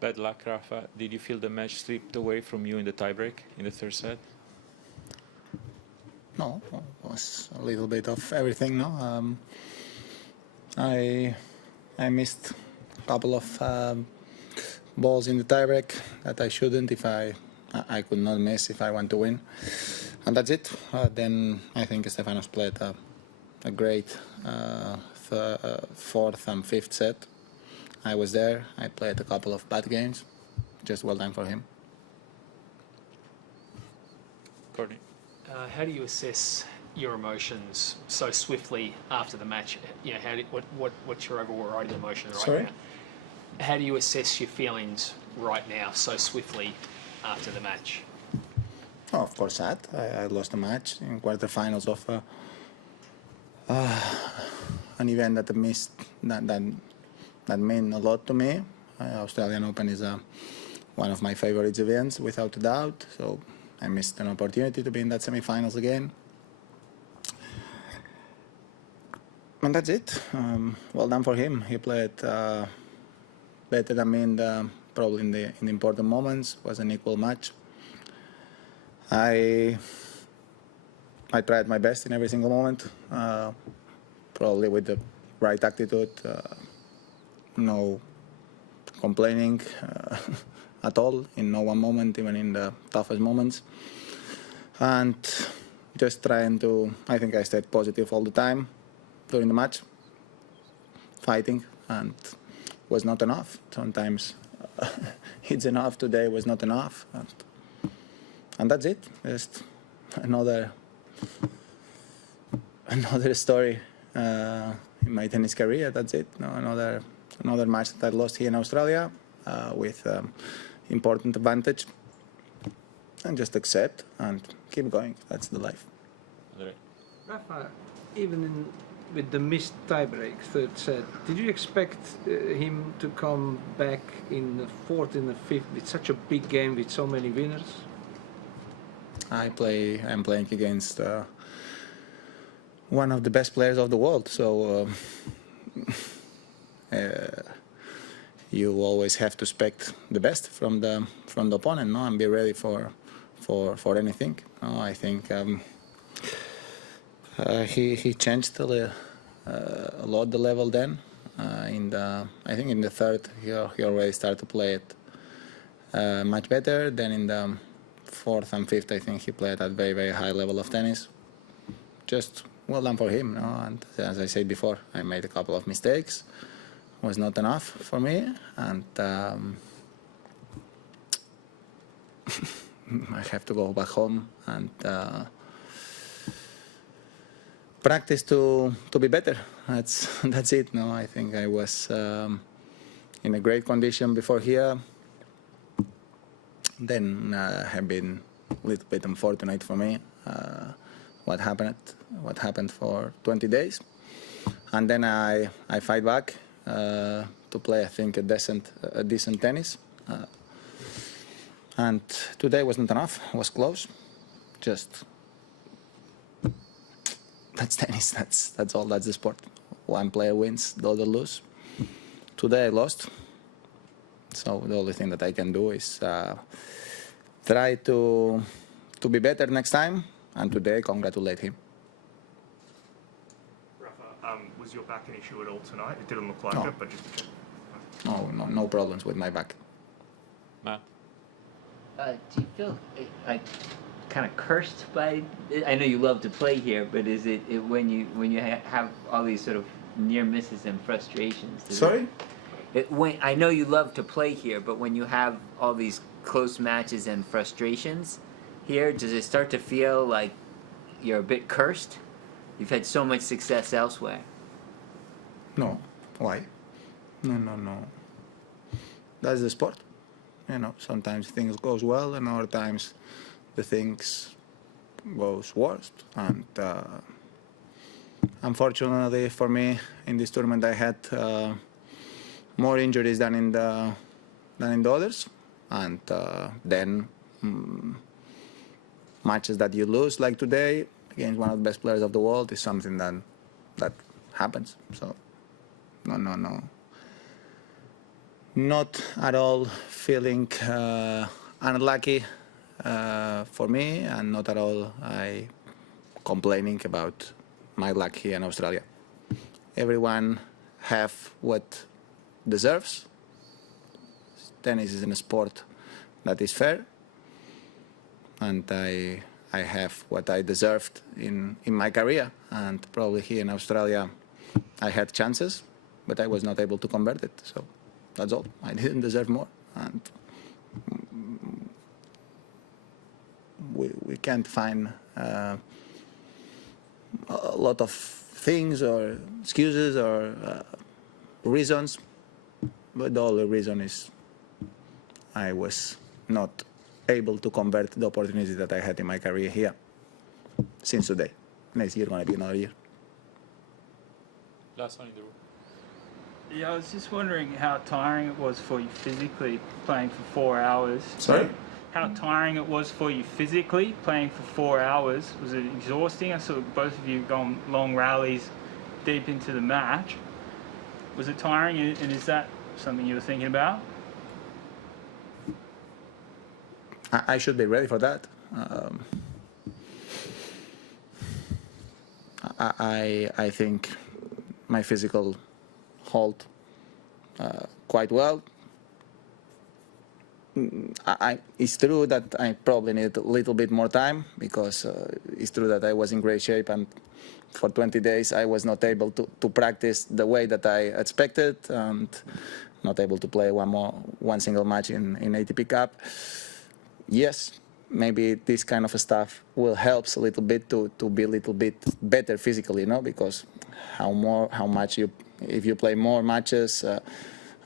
Bad luck, Rafa. Did you feel the match slipped away from you in the tiebreak in the third set? No, it was a little bit of everything. No, I missed a couple of balls in the tiebreak that I shouldn't. If I could not miss if I want to win, and that's it. Then I think Stefanos played a great fourth and fifth set. I was there. I played a couple of bad games. Just well done for him. Courtney. How do you assess your emotions so swiftly after the match? You know, what's your overriding emotion right Sorry? now? How do you assess your feelings right now so swiftly after the match? Oh, of course, sad. I lost a match in quarterfinals of an event that missed that meant a lot to me. Australian Open is one of my favorite events, without a doubt. So I missed an opportunity to be in that semi-finals again. And that's it. Well done for him. He played better than me probably in the important moments. It was an equal match. I tried my best in every single moment, probably with the right attitude. No complaining at all in no one moment, even in the toughest moments. And just trying to, I think I stayed positive all the time during the match, fighting, and was not enough. Sometimes it's enough, today was not enough. And that's it, just another story in my tennis career, that's it. No, another match that I lost here in Australia with important advantage, and just accept and keep going. That's the life. Rafa, even with the missed tiebreak third set, did you expect him to come back in the fourth and the fifth with such a big game with so many winners? I'm playing against one of the best players of the world, so you always have to expect the best from the opponent, no, and be ready for anything. No, I think he changed a lot the level then. I think in the third he already started to play it much better. Then in the fourth and fifth, I think he played at very, very high level of tennis. Just well done for him, no? And as I said before, I made a couple of mistakes. Was not enough for me, and I have to go back home and practice to be better. That's it. No, I think I was in a great condition before here. Then have been a little bit unfortunate for me. What happened for 20 days, and then I fight back to play, I think, a decent tennis. And today wasn't enough. It was close. Just that's tennis. That's all. That's the sport. One player wins, the other lose. Today I lost. So the only thing that I can do is try to be better next time. And today, congratulate him. Rafa, was your back an issue at all tonight? It didn't look like No. it, but just to check. No problems with my back. Matt. Do you feel like kind of cursed by? I know you love to play here, but is it when you have all these sort of near misses and frustrations? Sorry? When I know you love to play here, but when you have all these close matches and frustrations here, does it start to feel like you're a bit cursed? You've had so much success elsewhere. No. Why? No. That's the sport. You know, sometimes things goes well, and other times the things goes worst. And unfortunately for me, in this tournament, I had more injuries than in the others, and then matches that you lose, like today, against one of the best players of the world, is something that happens. So, no not at all feeling unlucky for me, and not at all complaining about my luck here in Australia. Everyone have what deserves. Tennis is a sport that is fair, and I have what I deserved in my career, and probably here in Australia I had chances, but I was not able to convert it. So that's all. I didn't deserve more, and we can't find a lot of things or excuses or reasons, but the only reason is I was not able to convert the opportunities that I had in my career here since today. Next year going to be another year. Last one in the room. Yeah, I was just wondering how tiring it was for you physically playing for 4 hours. Sorry? How tiring it was for you physically playing for 4 hours. Was it exhausting? I saw both of you going long rallies deep into the match. Was it tiring, and is that something you were thinking about? I should be ready for that. I think my physical hold quite well. It's true that I probably need a little bit more time, because it's true that I was in great shape, and for 20 days I was not able to practice the way that I expected, and not able to play one single match in ATP Cup. Yes, maybe this kind of stuff will help a little bit to be a little bit better physically, because if you play more matches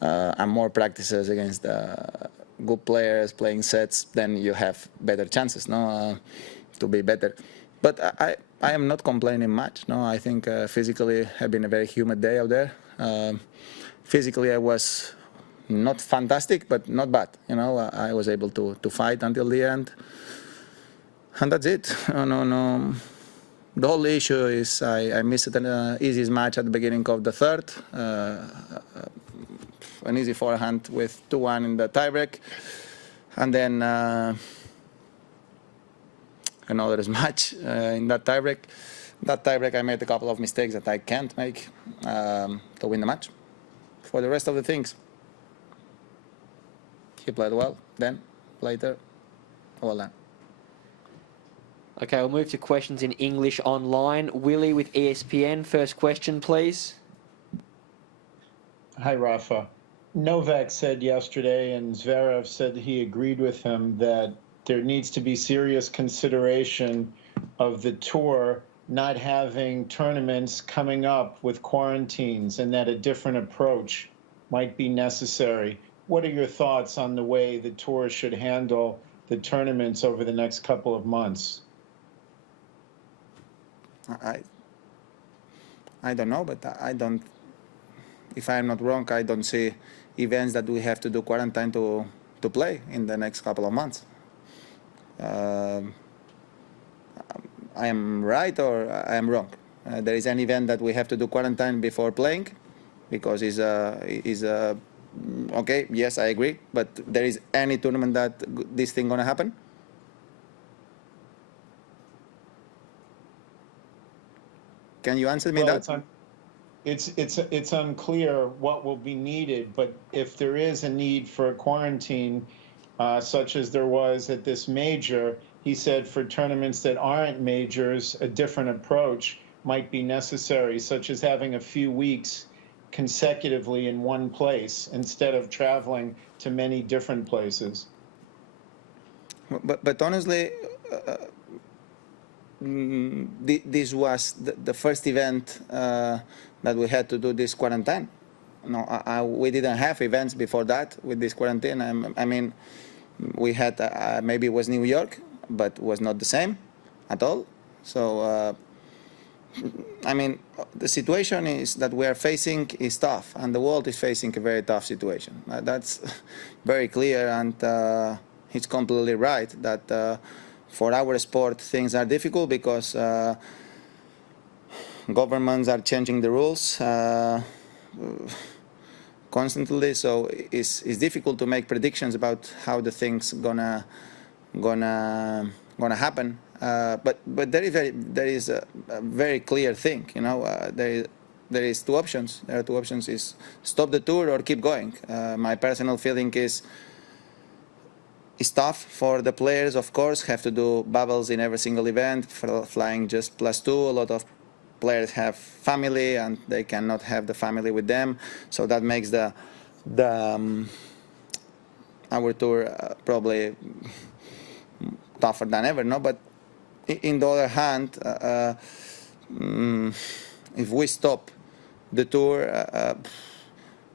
and more practices against good players, playing sets, then you have better chances, to be better. But I am not complaining much. I think physically have been a very humid day out there. Physically I was not fantastic, but not bad. I was able to fight until the end, and that's it. No. The whole issue is I missed an easy match at the beginning of the third, an easy forehand with 2-1 in the tiebreak, and then another match in that tiebreak. That tiebreak I made a couple of mistakes that I can't make to win the match. For the rest of the things, he played well, then, later, well done. Okay, we'll move to questions in English online. Willie with ESPN, first question, please. Hi, Rafa. Novak said yesterday, and Zverev said he agreed with him, that there needs to be serious consideration of the tour not having tournaments coming up with quarantines, and that a different approach might be necessary. What are your thoughts on the way the tour should handle the tournaments over the next couple of months? I don't know, but I don't. If I'm not wrong, I don't see events that we have to do quarantine to play in the next couple of months. I am right or I am wrong? There is an event that we have to do quarantine before playing, because is okay. Yes, I agree. But there is any tournament that this thing gonna happen? Can you answer me that? It's unclear what will be needed, but if there is a need for a quarantine, such as there was at this major, he said for tournaments that aren't majors, a different approach might be necessary, such as having a few weeks consecutively in one place instead of traveling to many different places. But honestly, this was the first event that we had to do this quarantine. No, we didn't have events before that with this quarantine. I mean, we had maybe it was New York, but was not the same at all. So I mean, the situation is that we are facing is tough, and the world is facing a very tough situation. That's very clear, and he's completely right that for our sport things are difficult because governments are changing the rules. constantly, so it's difficult to make predictions about how the things gonna happen. But there is a very clear thing, you know. There is two options. There are two options: is stop the tour or keep going. My personal feeling is it's tough for the players, of course, have to do bubbles in every single event, flying just +2. A lot of players have family and they cannot have the family with them, so that makes our tour probably tougher than ever. No, but in the other hand, if we stop the tour,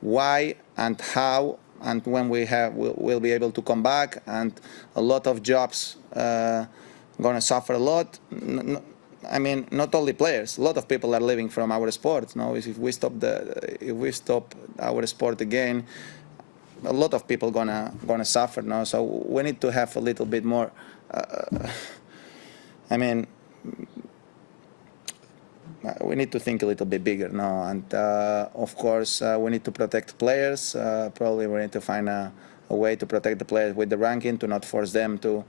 why and how and when we'll be able to come back, and a lot of jobs gonna suffer a lot. I mean, not only players. A lot of people are living from our sport. No, if we stop our sport again, a lot of people gonna suffer. No, so we need to have a little bit more. I mean, we need to think a little bit bigger, no? And of course, we need to protect players. Probably we need to find a way to protect the players with the ranking, to not force them to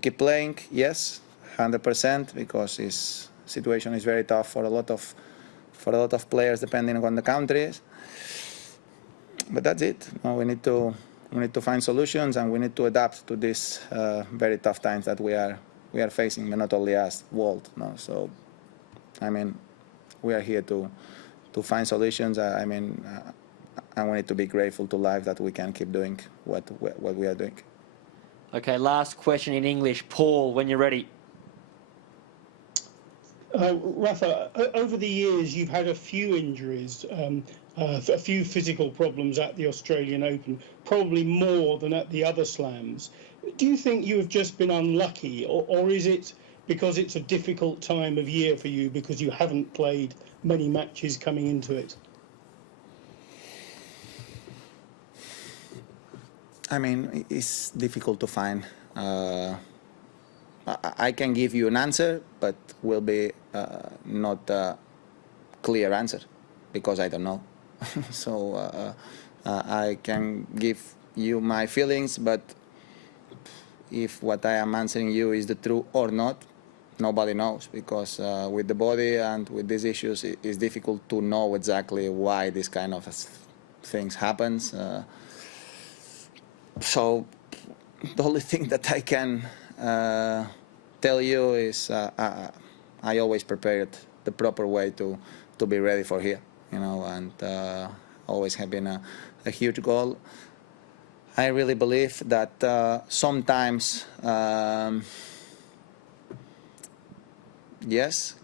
keep playing. Yes, 100%, because this situation is very tough for a lot of players, depending on the countries. But that's it. No, we need to find solutions, and we need to adapt to these very tough times that we are facing, but not only us, world. No, so I mean, we are here to find solutions. I mean, I want to be grateful to life that we can keep doing what we are doing. Okay, last question in English. Paul, when you're ready. Rafa, over the years, you've had a few injuries, a few physical problems at the Australian Open, probably more than at the other slams. Do you think you have just been unlucky, or is it because it's a difficult time of year for you because you haven't played many matches coming into it? I mean, it's difficult to find. I can give you an answer, but will be not a clear answer because I don't know. So I can give you my feelings, but if what I am answering you is the truth or not, nobody knows, because with the body and with these issues, it's difficult to know exactly why this kind of things happens. So the only thing that I can tell you is I always prepared the proper way to be ready for here, you know, and always have been a huge goal. I really believe that sometimes, yes,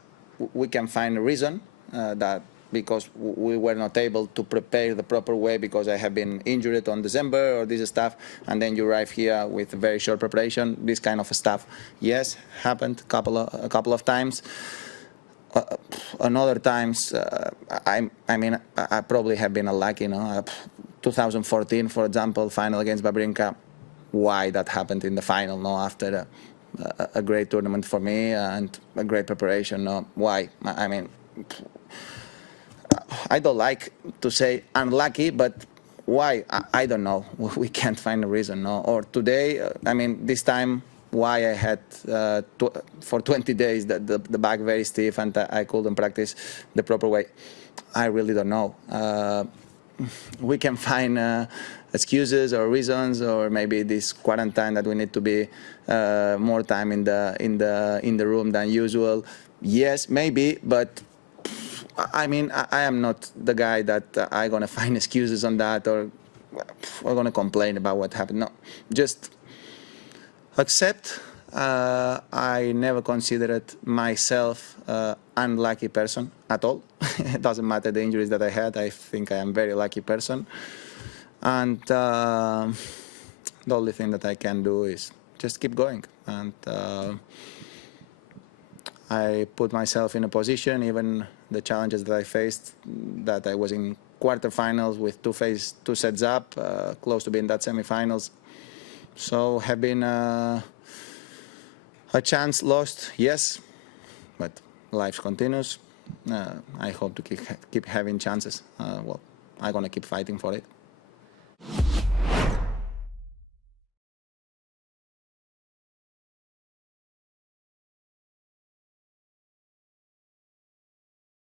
we can find a reason that because we were not able to prepare the proper way because I have been injured on December or this stuff, and then you arrive here with very short preparation, this kind of stuff. Yes, happened a couple of times. Another times, I mean, I probably have been unlucky, you know. 2014, for example, final against Babrinka. Why that happened in the final? No, after a great tournament for me and a great preparation. No, why? I mean, I don't like to say unlucky, but why? I don't know. We can't find a reason. No, or today, I mean, this time. Why I had for 20 days the back very stiff and I couldn't practice the proper way, I really don't know. We can find excuses or reasons, or maybe this quarantine that we need to be more time in the room than usual. Yes, maybe, but I mean, I am not the guy that I'm gonna find excuses on that or gonna complain about what happened. No, just accept. I never considered myself unlucky person at all. It doesn't matter the injuries that I had. I think I am a very lucky person. And the only thing that I can do is just keep going. And I put myself in a position, even the challenges that I faced, that I was in quarterfinals with two sets up, close to being that semifinals. So have been a chance lost, yes, but life continues. I hope to keep having chances. Well, I'm gonna keep fighting for it.